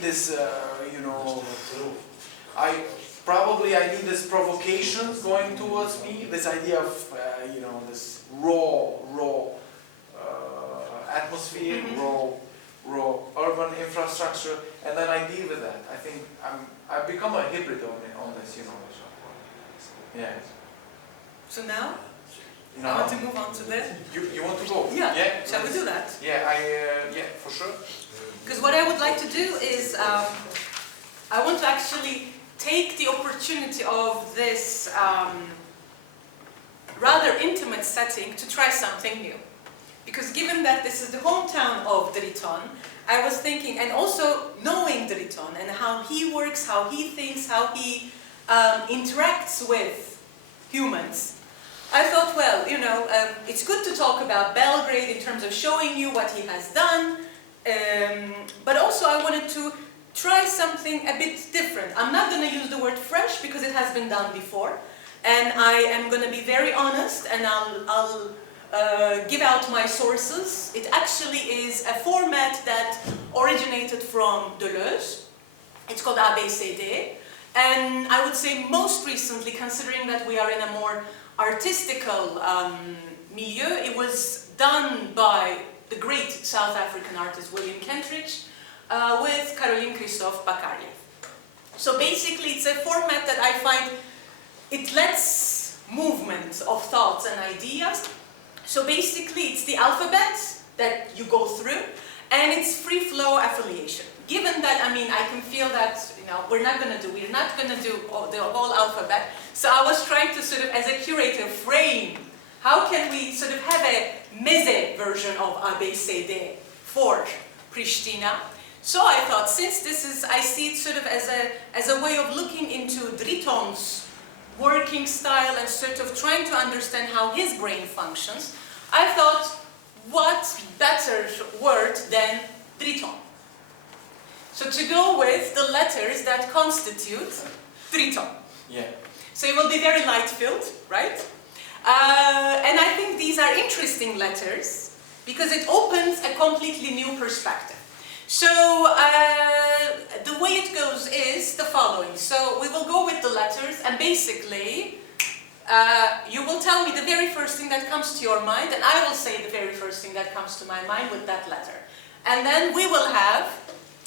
this, you know. I need this provocation going towards me. This idea of you know, this raw atmosphere, raw urban infrastructure, and then I deal with that. I think I've become a hybrid on this, you know. Yeah. So now, No. I want to move on to this. You want to go? Yeah. Yeah. Shall we do that? Yeah. Yeah, for sure. Because what I would like to do is, I want to actually take the opportunity of this rather intimate setting to try something new. Because given that this is the hometown of Driton, I was thinking, and also knowing Driton and how he works, how he thinks, how he interacts with humans, I thought, well, you know, it's good to talk about Belgrade in terms of showing you what he has done, but also I wanted to try something a bit different. I'm not going to use the word fresh because it has been done before, and I am going to be very honest, and I'll give out my sources. It actually is a format that originated from Deleuze. It's called ABCD, and I would say most recently, considering that we are in a more artistical milieu, it was done by the great South African artist William Kentridge with Caroline Christophe Bakariev. So basically it's a format that I find it lets movement of thoughts and ideas. So basically it's the alphabet that you go through, and it's free flow affiliation. Given that, I mean, I can feel that, you know, we're not going to do the whole alphabet. So I was trying to sort of, as a curator, frame how can we sort of have a meze version of ABCD for Pristina. So I thought, since this is, I see it sort of as a way of looking into Driton's working style and sort of trying to understand how his brain functions, I thought, what better word than Driton? So to go with the letters that constitute Driton. Yeah. So it will be very light-filled, right? And I think these are interesting letters because it opens a completely new perspective. So the way it goes is the following. So we will go with the letters, and basically you will tell me the very first thing that comes to your mind, and I will say the very first thing that comes to my mind with that letter. And then we will have,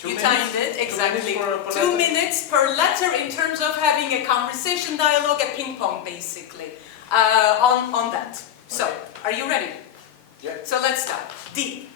you timed it, exactly, 2 minutes per letter in terms of having a conversation dialogue, a ping pong basically, on that. So, are you ready? Yeah. So let's start. D.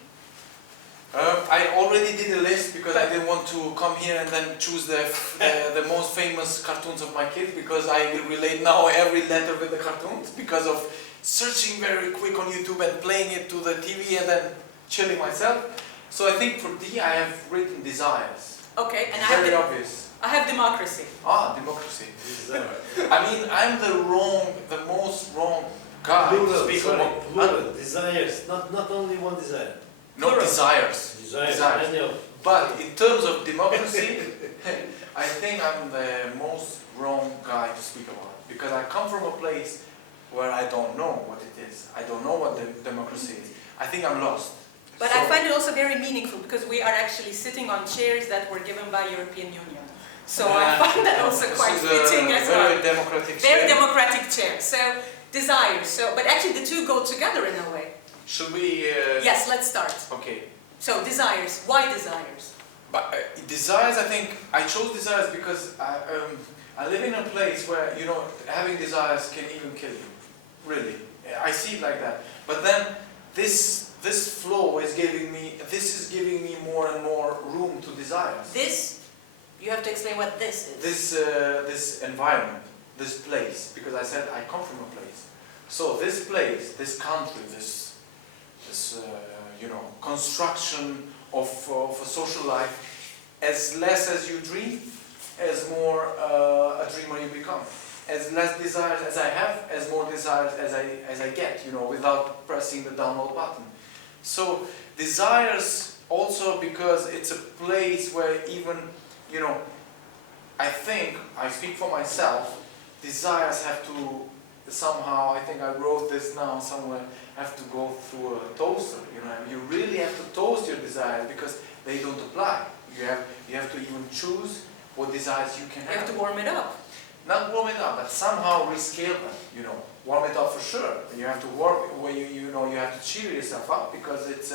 I already did a list because I didn't want to come here and then choose the most famous cartoons of my kids, because I will relate now every letter with the cartoons because of searching very quick on YouTube and playing it to the TV and then chilling myself. So I think for D I have written desires. Okay, and very obvious. I have democracy. Ah, democracy. I mean, I'm the most wrong guy to speak about. Plural, desires, not only one desire. No, desires. Desires. But in terms of democracy, I think I'm the most wrong guy to speak about, because I come from a place where I don't know what it is. I don't know what democracy is. I think I'm lost. But so, I find it also very meaningful because we are actually sitting on chairs that were given by European Union. So I find that also quite fitting as well. Very democratic chair. Very democratic chair. So desires. So, but actually the two go together in a way. Should we? Yes, let's start. Okay. So desires. Why desires? But desires, I think I chose desires because I live in a place where, you know, having desires can even kill you. Really, I see it like that. But then this flow is giving me more and more room to desires. This, you have to explain what this is. This environment, this place, because I said I come from a place. So this place, this country, this you know, construction of a social life, as less as you dream, as more a dreamer you become. As less desires as I have, as more desires as I get, you know, without pressing the download button. So desires also, because it's a place where even, you know, I think, I speak for myself, desires have to somehow, I think I wrote this now somewhere, have to go through a toaster, you know. You really have to toast your desires because they don't apply. You have to even choose what desires you can have. You have to warm it up. Not warm it up, but somehow rescale them, you know. Warm it up for sure. You have to warm, well, you know, you have to cheer yourself up because it's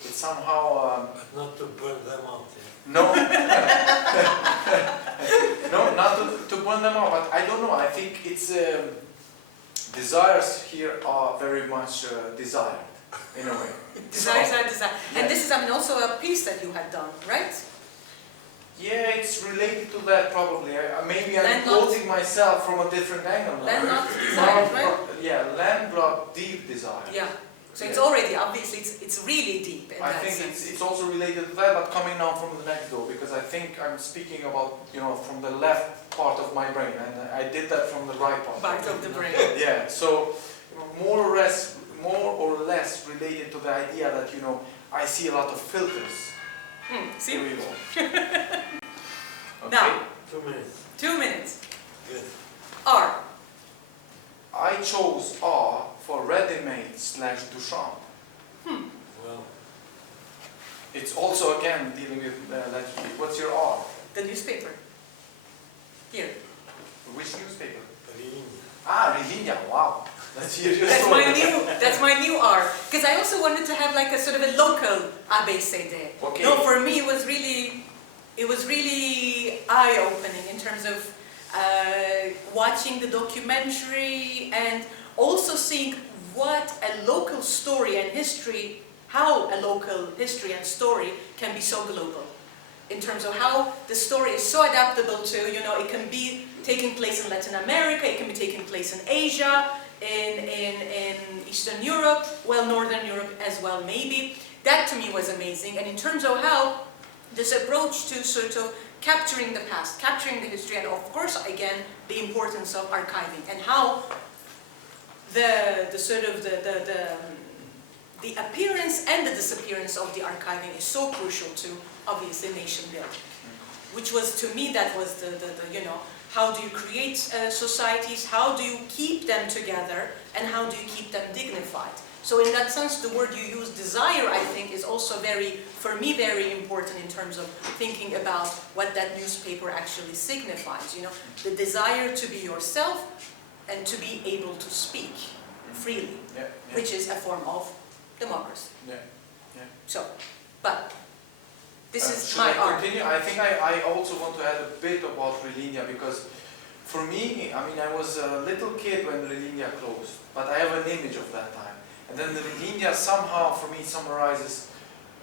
somehow... But not to burn them out. Yeah. No. No, not to burn them out, but I don't know. I think it's... desires here are very much desired, in a way. Desires are desired. Yeah. And this is, I mean, also a piece that you had done, right? Yeah, it's related to that probably. Maybe I'm Landlocked. quoting myself from a different angle now. Landlocked desires, right? Yeah, landlocked, deep desire. Yeah. So it's Yeah. already, obviously, it's really deep in I that think sense. it's also related to that, but coming now from the next door, because I think I'm speaking about, you know, from the left part of my brain, and I did that from the right part. Part of the brain. Yeah, so more or less related to the idea that, you know, I see a lot of filters. See? Here we go. Okay. Now, 2 minutes. 2 minutes. Good. R. I chose R for ready-made / Duchamp. Well, It's also again dealing with what's your R? The newspaper. Here. Which newspaper? Rilin. Ah, Rilinha. Wow. Let's hear your That's story. that's my new R. Because I also wanted to have like a sort of a local ABCD. Okay. No, for me it was really eye-opening in terms of watching the documentary and also seeing what a local story and history, how a local history and story can be so global. In terms of how the story is so adaptable to, you know, it can be taking place in Latin America, it can be taking place in Asia, in Eastern Europe, well, Northern Europe as well, maybe. That to me was amazing. And in terms of how this approach to sort of capturing the past, capturing the history, and of course, again, the importance of archiving, and how the appearance and the disappearance of the archiving is so crucial to, obviously, nation building. Which was, to me, that was the you know, how do you create societies, how do you keep them together, and how do you keep them dignified? So in that sense, the word you use, desire, I think, is also very, for me, very important in terms of thinking about what that newspaper actually signifies, you know, the desire to be yourself and to be able to speak freely, which is a form of democracy. So, but this is my art. Continue? I think I also want to add a bit about Rilinha because for me, I mean, I was a little kid when Rilinha closed, but I have an image of that time. And then the Rilinha somehow, for me, summarizes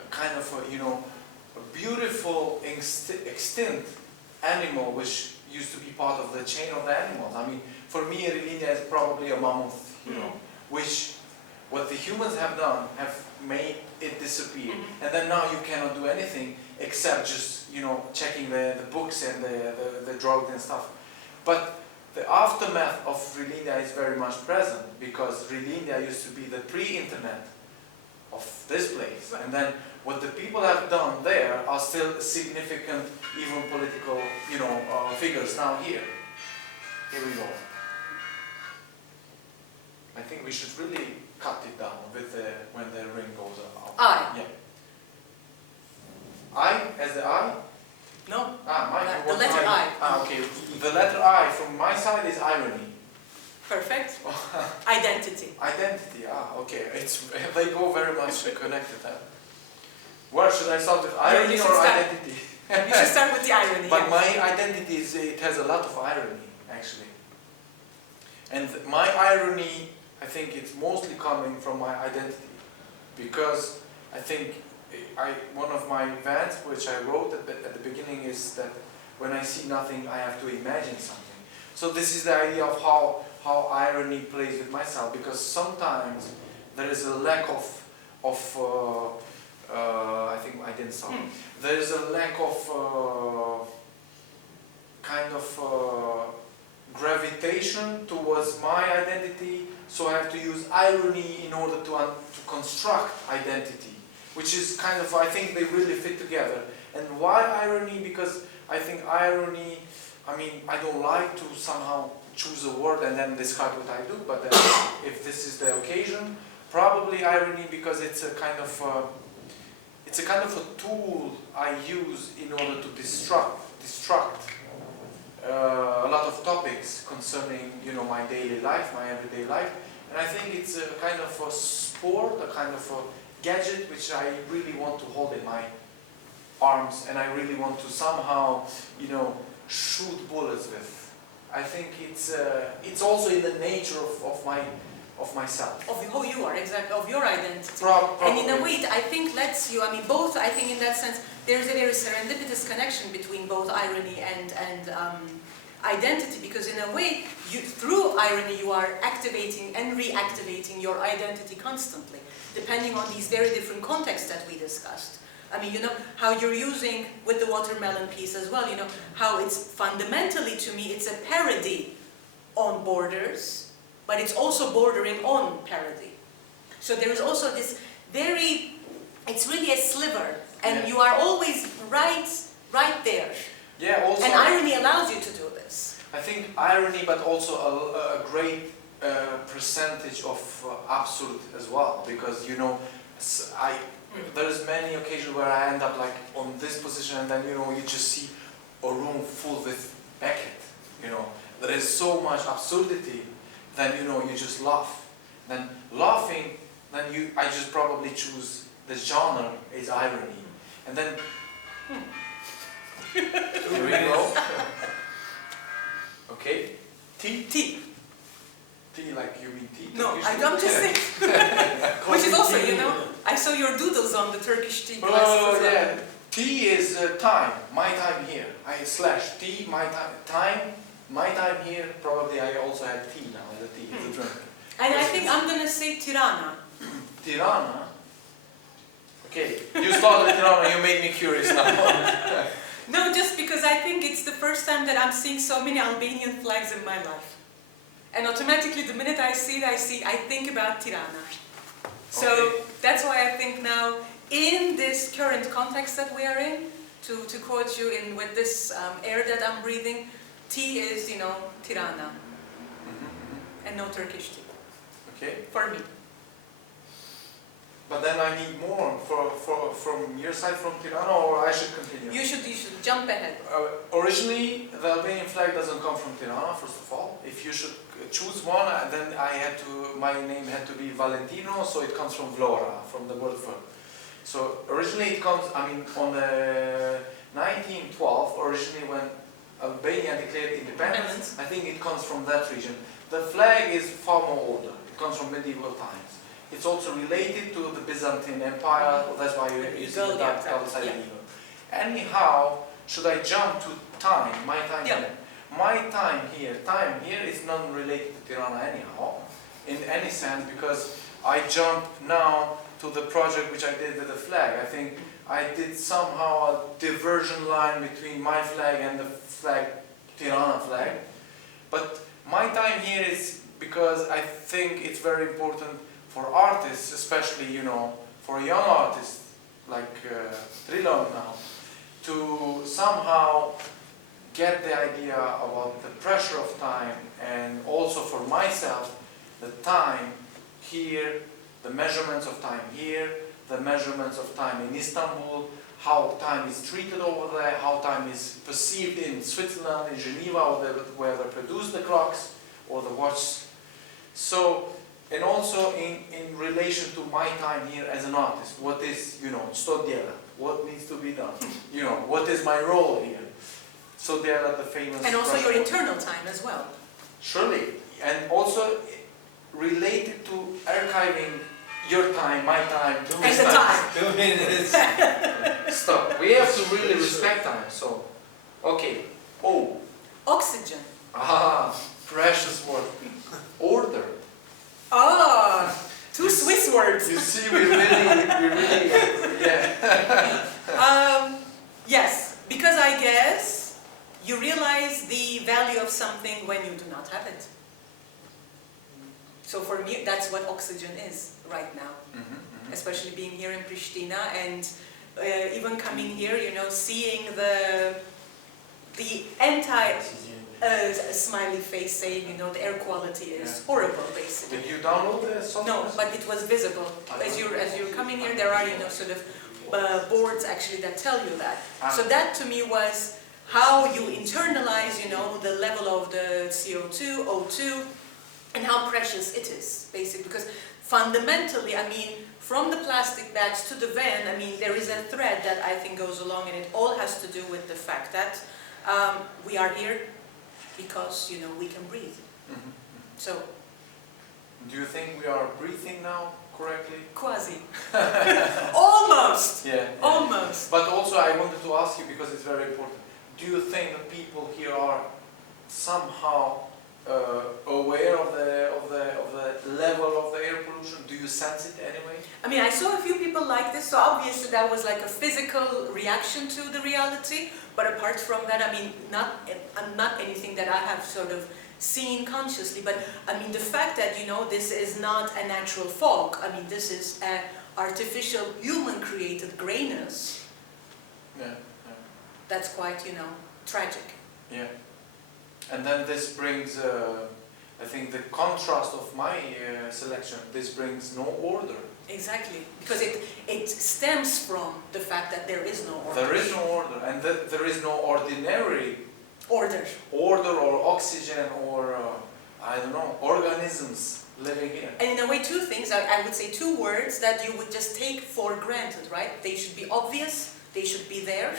a kind of, you know, a beautiful extinct animal which used to be part of the chain of the animals. I mean, for me, Rilinha is probably a mammoth, you know, which what the humans have done have made it disappear. And then now you cannot do anything except just, you know, checking the books and the drugs and stuff. But the aftermath of Rilinha is very much present because Rilinha used to be the pre-internet of this place. And then what the people have done there are still significant, even political, you know, figures now here. Here we go. I think we should really cut it down with when the ring goes out. I. Yeah. I as the I? No? The letter I. Okay. The letter I from my side is irony. Perfect. Identity. Identity. Okay. They go very much connected. Where should I start with irony or identity? You should start with the irony. But my identity it has a lot of irony actually. And my irony, I think it's mostly coming from my identity, because I think one of my vents, which I wrote at the beginning, is that when I see nothing, I have to imagine something. So this is the idea of how how irony plays with myself, because sometimes there is a lack of I think I didn't stop. There is a lack of kind of gravitation towards my identity, so I have to use irony in order to construct identity, which is kind of, I think they really fit together. And why irony? Because I think irony, I mean, I don't like to somehow choose a word and then describe what I do, but then if this is the occasion, probably irony, because it's a kind of a tool I use in order to destruct a lot of topics concerning, you know, my daily life, my everyday life. And I think it's a kind of a sport, a kind of a gadget which I really want to hold in my arms, and I really want to somehow, you know, shoot bullets with. I think it's also in the nature of myself. Of who you are, exactly, of your identity. Probably. And in a way, I think lets you, I mean, both, I think in that sense, there's a very serendipitous connection between both irony and identity, because in a way, through irony, you are activating and reactivating your identity constantly, depending on these very different contexts that we discussed. I mean, you know, how you're using, with the watermelon piece as well, you know, how it's fundamentally, to me, it's a parody on borders, but it's also bordering on parody. So there is also this very, it's really a sliver, and Yeah. you are always right there. Yeah, also. And irony allows you to do this. I think irony, but also a great percentage of absurd as well, because, you know, there's many occasions where I end up like on this position, and then, you know, you just see a room full with Beckett, you know, there is so much absurdity, then, you know, you just laugh. Then laughing, then I just probably choose the genre is irony. And then, here we go. Okay, tea, like you mean tea? No, Turkish I'm tea? just saying. Which is also, you know, I saw your doodles on the Turkish tea glasses. Oh, yeah. T is time, my time here. /T, my time, my time here. Probably I also had tea now, the tea, the drink. And I think I'm going to say Tirana. Tirana? Okay, you started with Tirana, you made me curious now. No, just because I think it's the first time that I'm seeing so many Albanian flags in my life. And automatically, the minute I see it, I think about Tirana. So Okay. that's why I think now, in this current context that we are in, to quote you in with this air that I'm breathing, tea is, you know, Tirana, and no Turkish tea. Okay, For me. but then I need more from your side, from Tirana, or I should continue? You should jump ahead. Originally, the Albanian flag doesn't come from Tirana, first of all. If you should choose one, then my name had to be Valentino, so it comes from Vlora, from the word for. So originally it comes, I mean, on the 1912, originally when Albania declared independence, I think it comes from that region. The flag is far more older. It comes from medieval times. It's also related to the Byzantine Empire, that's why you see the double side eagle. Anyhow, should I jump to time, my time Yeah. here? My time here is not related to Tirana anyhow, in any sense, because I jump now to the project which I did with the flag. I think I did somehow a diversion line between my flag and the flag, Tirana flag. But my time here is because I think it's very important for artists, especially, you know, for young artists like Trilon now, to somehow get the idea about the pressure of time, and also for myself, the time here, the measurements of time here, the measurements of time in Istanbul, how time is treated over there, how time is perceived in Switzerland, in Geneva, where they produce the clocks or the watches. So, and also in relation to my time here as an artist, what is, you know, sto djela, what needs to be done, you know, what is my role here? So they are the famous. And also your internal time as well. Surely, and also related to archiving your time, my time, And the time. 2 minutes. Stop. We have to really respect time. So, okay. Oh. Oxygen. Ah, precious word. see, we really, yeah. Yes, because I guess you realize the value of something when you do not have it. So for me, that's what oxygen is right now. Especially being here in Pristina and even coming here, you know, seeing the smiley face saying, you know, the air quality is horrible, basically. Did you download the software? No, but it was visible. As you're coming here, there are, you know, sort of boards actually that tell you that. So that to me was how you internalize, you know, the level of the CO2, O2, and how precious it is, basically. Because fundamentally, I mean, from the plastic bags to the van, I mean, there is a thread that I think goes along, and it all has to do with the fact that we are here because, you know, we can breathe. So. Do you think we are breathing now correctly? Quasi. Almost. Yeah. Almost. But also, I wanted to ask you, because it's very important. Do you think that people here are somehow aware of the level of the air pollution? Do you sense it anyway? I mean, I saw a few people like this, so obviously that was like a physical reaction to the reality. But apart from that, I mean, not anything that I have sort of seen consciously. But I mean, the fact that, you know, this is not a natural fog. I mean, this is an artificial, human-created grayness. Yeah. That's quite, you know, tragic. Yeah. And then this brings, I think, the contrast of my selection. This brings no order. Exactly, because it stems from the fact that there is no order. There is no order, and there is no ordinary order or oxygen or I don't know, organisms living here. And in a way, two things. I would say two words that you would just take for granted, right? They should be obvious. They should be there,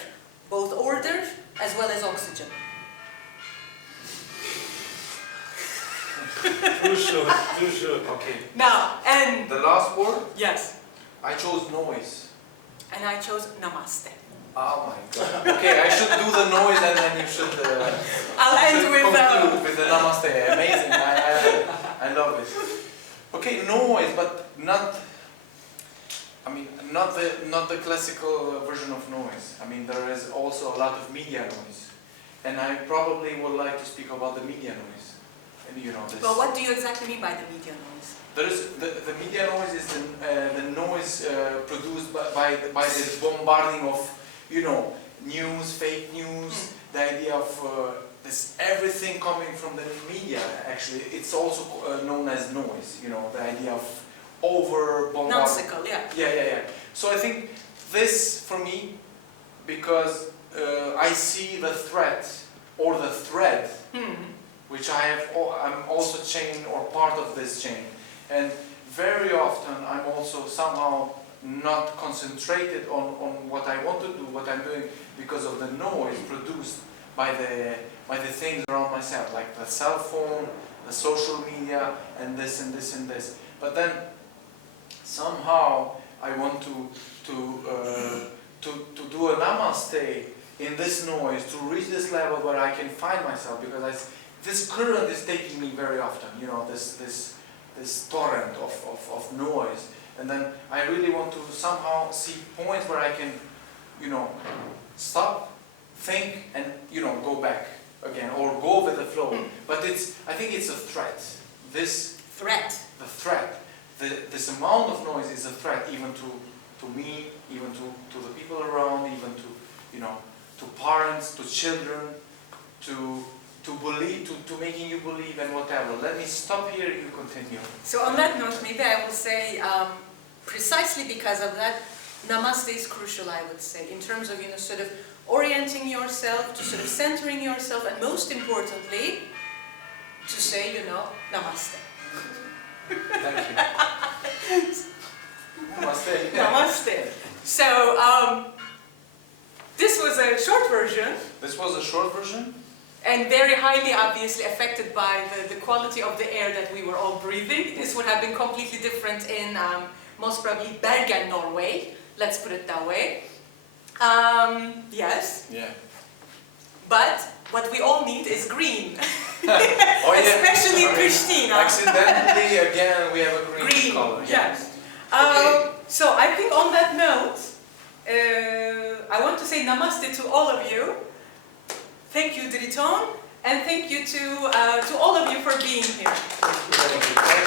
both order as well as oxygen. Crucial. Okay. Now, and the last word? Yes. I chose noise. And I chose namaste. Oh my god. Okay, I should do the noise and then you should I'll end with the namaste. Amazing. I love it. Okay, noise, but not the classical version of noise. I mean, there is also a lot of media noise. And I probably would like to speak about the media noise. And you know this. Well, what do you exactly mean by the media noise? There is the media noise is the noise produced by the bombarding of, you know, news, fake news, the idea of this everything coming from the media. Actually, it's also known as noise. You know, the idea of over bombarding. Nonsensical, yeah. Yeah. So I think this for me, because I see the threat or the thread, which I'm also chain or part of this chain. And very often I'm also somehow not concentrated on what I want to do, what I'm doing, because of the noise produced by the things around myself, like the cell phone, the social media, and this and this and this. But then somehow I want to do a namaste in this noise, to reach this level where I can find myself, because this current is taking me very often, you know, this torrent of noise. And then I really want to somehow see points where I can, you know, stop, think, and, you know, go back again, or go with the flow. But I think it's a threat. This amount of noise is a threat, even to me, even to the people around, even to, you know, to parents, to children, to believe, to making you believe, and whatever. Let me stop here, you continue. So on that note, maybe I will say, precisely because of that, namaste is crucial, I would say, in terms of, you know, sort of orienting yourself, to sort of centering yourself, and most importantly, to say, you know, namaste. Thank you. Namaste. Namaste. So, this was a short version. This was a short version? And very highly, obviously, affected by the quality of the air that we were all breathing. This would have been completely different in most probably Bergen, Norway. Let's put it that way. Yes. Yeah. But what we all need is green. Oh, especially Pristina. Accidentally, again, we have a green color. Yes. Okay. I think on that note, I want to say namaste to all of you. Thank you, Driton, and thank you to all of you for being here. Thank you.